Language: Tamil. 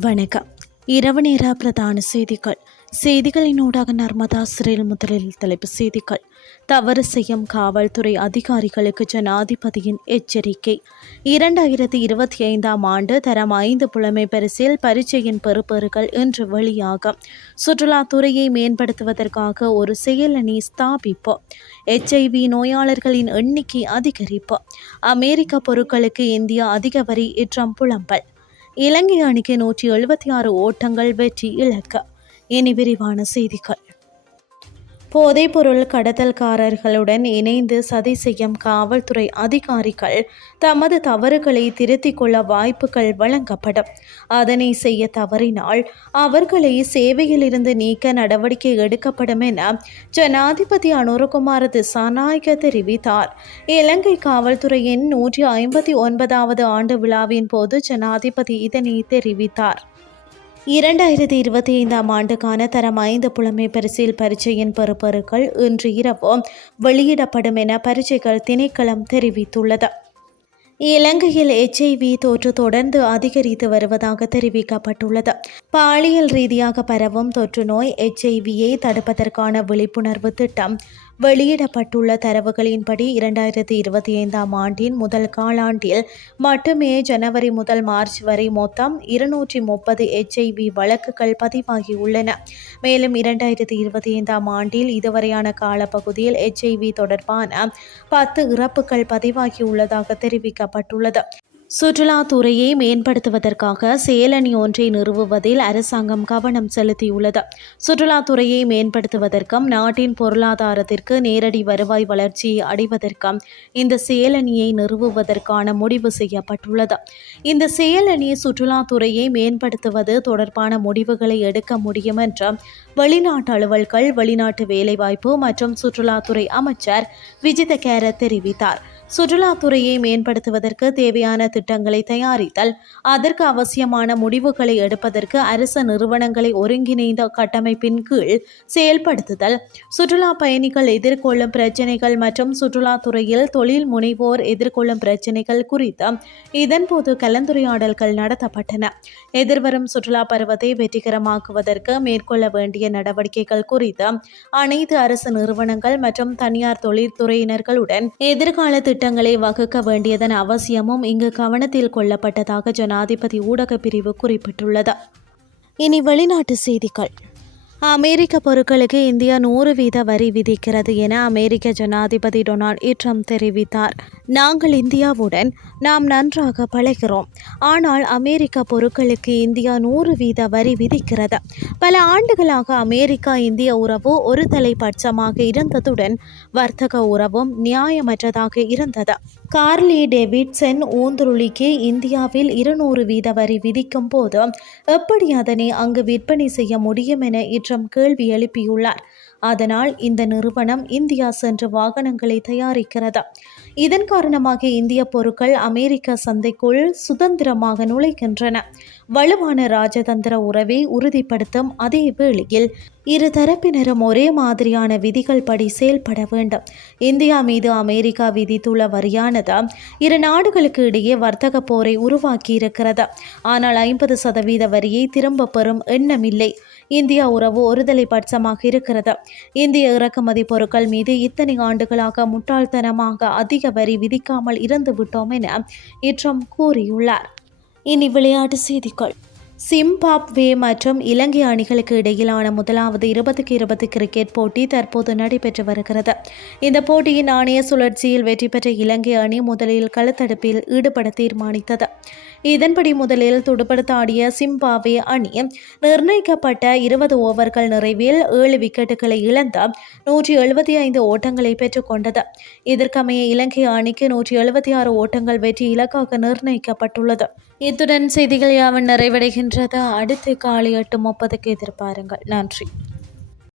வணக்கம். இரவு நேர பிரதான செய்திகள். செய்திகளினூடாக நர்மதா சிறையில் முதலில் தலைப்பு செய்திகள். தவறு செய்யும் காவல்துறை அதிகாரிகளுக்கு ஜனாதிபதியின் எச்சரிக்கை. இரண்டாயிரத்தி இருபத்தி ஐந்தாம் ஆண்டு தரம் ஐந்து புலமை பரிசில் பரீட்சையின் பெறுபேறுகள் இன்று வெளியாகும். சுற்றுலாத்துறையை மேம்படுத்துவதற்காக ஒரு செயலணி ஸ்தாபிப்போம். எச்ஐவி நோயாளர்களின் எண்ணிக்கை அதிகரிப்போம். அமெரிக்க பொருட்களுக்கு இந்தியா அதிக வரி இற்றம் புலம்பல். இலங்கை அணிக்கு நூற்றி எழுபத்தி ஆறு ஓட்டங்கள் வெற்றி இலக்கு. இனி விரிவான செய்திகள். போதைப்பொருள் கடத்தல்காரர்களுடன் இணைந்து சதி செய்யும் காவல்துறை அதிகாரிகள் தமது தவறுகளை திருத்திக் கொள்ள வாய்ப்புகள் வழங்கப்படும். அதனை செய்ய தவறினால் அவர்களை சேவையிலிருந்து நீக்க நடவடிக்கை எடுக்கப்படும் என ஜனாதிபதி அனுரகுமார் திசாநாயக தெரிவித்தார். இலங்கை காவல்துறையின் நூற்றி ஐம்பத்தி ஒன்பதாவது ஆண்டு விழாவின் போது ஜனாதிபதி இதனை தெரிவித்தார். இரண்டாயிரத்தி இருபத்தி ஐந்தாம் ஆண்டுக்கான தரம் ஐந்து புலமை பரிசில் பரீட்சையின் பெறுபேறுகள் இன்று இரவு வெளியிடப்படும் என பரீட்சைகள் திணைக்களம் தெரிவித்துள்ளது. இலங்கையில் எச்ஐவி தொற்று தொடர்ந்து அதிகரித்து வருவதாக தெரிவிக்கப்பட்டுள்ளது. பாலியல் ரீதியாக பரவும் தொற்று நோய் எச்ஐவியை தடுப்பதற்கான விழிப்புணர்வு திட்டம் வெளியிடப்பட்டுள்ள தரவுகளின்படி இரண்டாயிரத்தி இருபத்தி ஐந்தாம் ஆண்டின் முதல் காலாண்டில் மட்டுமே ஜனவரி முதல் மார்ச் வரை மொத்தம் இருநூற்றி முப்பது எச்ஐவி வழக்குகள் பதிவாகியுள்ளன. மேலும் இரண்டாயிரத்தி இருபத்தி ஐந்தாம் ஆண்டில் இதுவரையான காலப்பகுதியில் எச்ஐவி தொடர்பான பத்து இறப்புகள் பதிவாகியுள்ளதாக தெரிவிக்கப்பட்டுள்ளது. சுற்றுலாத்துறையை மேம்படுத்துவதற்காக செயலணி ஒன்றை நிறுவுவதில் அரசாங்கம் கவனம் செலுத்தியுள்ளது. சுற்றுலாத்துறையை மேம்படுத்துவதற்கும் நாட்டின் பொருளாதாரத்திற்கு நேரடி வருவாய் வளர்ச்சியை அடைவதற்கும் இந்த செயலணியை நிறுவுவதற்கான முடிவு செய்யப்பட்டுள்ளது. இந்த செயலணி சுற்றுலாத்துறையை மேம்படுத்துவது தொடர்பான முடிவுகளை எடுக்க முடியும் என்று வெளிநாட்டு அலுவல்கள் வெளிநாட்டு வேலைவாய்ப்பு மற்றும் சுற்றுலாத்துறை அமைச்சர் விஜித கேர தெரிவித்தார். சுற்றுலாத்துறையை மேம்படுத்துவதற்கு தேவையான திட்டங்களை தயாரித்தல் அதற்கு அவசியமான முடிவுகளை எடுப்பதற்கு அரச நிறுவனங்களை ஒருங்கிணைந்த கட்டமைப்பின் கீழ் செயல்படுத்துதல் சுற்றுலா பயணிகள் எதிர்கொள்ளும் பிரச்சினைகள் மற்றும் சுற்றுலாத்துறையில் தொழில் முனைவோர் எதிர்கொள்ளும் பிரச்சினைகள் குறித்து இதன்போது கலந்துரையாடல்கள் நடத்தப்பட்டன. எதிர்வரும் சுற்றுலா பருவத்தை வெற்றிகரமாக்குவதற்கு மேற்கொள்ள வேண்டிய நடவடிக்கைகள் குறித்து அனைத்து அரசு நிறுவனங்கள் மற்றும் தனியார் தொழில்துறையினர்களுடன் எதிர்கால திட்டங்களை வகுக்க வேண்டியதன் அவசியமும் இங்கு கவனத்தில் கொள்ளப்பட்டதாக ஜனாதிபதி ஊடக பிரிவு குறிப்பிட்டுள்ளது. இனி வெளிநாட்டு செய்திகள். அமெரிக்க பொருட்களுக்கு இந்தியா நூறு வீத வரி விதிக்கிறது என அமெரிக்க ஜனாதிபதி டொனால்ட் ட்ரம்ப் தெரிவித்தார். நாங்கள் இந்தியாவுடன் நாம் நன்றாக பழகிறோம். ஆனால் அமெரிக்க பொருட்களுக்கு இந்தியா நூறு வீத வரி விதிக்கிறது. பல ஆண்டுகளாக அமெரிக்கா இந்திய உறவு ஒரு தலைப்பட்சமாக இருந்ததுடன் வர்த்தக உறவும் நியாயமற்றதாக இருந்தது. கார்லி டேவிட்சன் ஊந்துருளிக்கு இந்தியாவில் இருநூறு வீத வரி விதிக்கும் போது எப்படி அதனை அங்கு விற்பனை செய்ய முடியும் என இற்றம் கேள்வி எழுப்பியுள்ளார்? அதனால் இந்த நிறுவனம் இந்தியா சென்று வாகனங்களை தயாரிக்கிறது. இதன் காரணமாக இந்திய பொருட்கள் அமெரிக்க சந்தைக்குள் சுதந்திரமாக நுழைகின்றன. வலுவான ராஜதந்திர உறவை உறுதிப்படுத்தும் அதே வேளையில் இரு தரப்பினரும் ஒரே மாதிரியான விதிகள் படி செயல்பட வேண்டும். இந்தியா மீது அமெரிக்கா விதித்துள்ள வரியானது இரு நாடுகளுக்கு இடையே வர்த்தக போரை உருவாக்கியிருக்கிறது. ஆனால் ஐம்பது சதவீத வரியை திரும்ப பெறும் எண்ணமில்லை இந்தியா உறவு ஒருதலை பட்சமாக இருக்கிறது. இந்திய இறக்குமதி பொருட்கள் மீது இத்தனை ஆண்டுகளாக முட்டாள்தனமாக அதிக வரி விதிக்காமல் இருந்து விட்டோம் என இற்றம் கூறியுள்ளார். இனி விளையாட்டு செய்திகள். சிம்பாப்வே மற்றும் இலங்கை அணிகளுக்கு இடையிலான முதலாவது இருபதுக்கு இருபது கிரிக்கெட் போட்டி தற்போது நடைபெற்று வருகிறது. இந்த போட்டியின் ஆணைய சுழற்சியில் வெற்றி பெற்ற இலங்கை அணி முதலில் களத்தடுப்பில் ஈடுபட தீர்மானித்தது. இதன்படி முதலில் துடுப்படுத்த ஆடிய சிம்பாவே அணி நிர்ணயிக்கப்பட்ட இருபது ஓவர்கள் நிறைவில் ஏழு விக்கெட்டுகளை இழந்த நூற்றி எழுபத்தி ஐந்து ஓட்டங்களை பெற்றுக்கொண்டது இதற்கமைய இலங்கை அணிக்கு நூற்றி எழுபத்தி ஆறு ஓட்டங்கள் வெற்றி இலக்காக நிர்ணயிக்கப்பட்டுள்ளது. இத்துடன் செய்திகள் யாவன் நிறைவடைகின்றது. அடுத்து காலை எட்டு முப்பதுக்கு எதிர்பாருங்கள். நன்றி.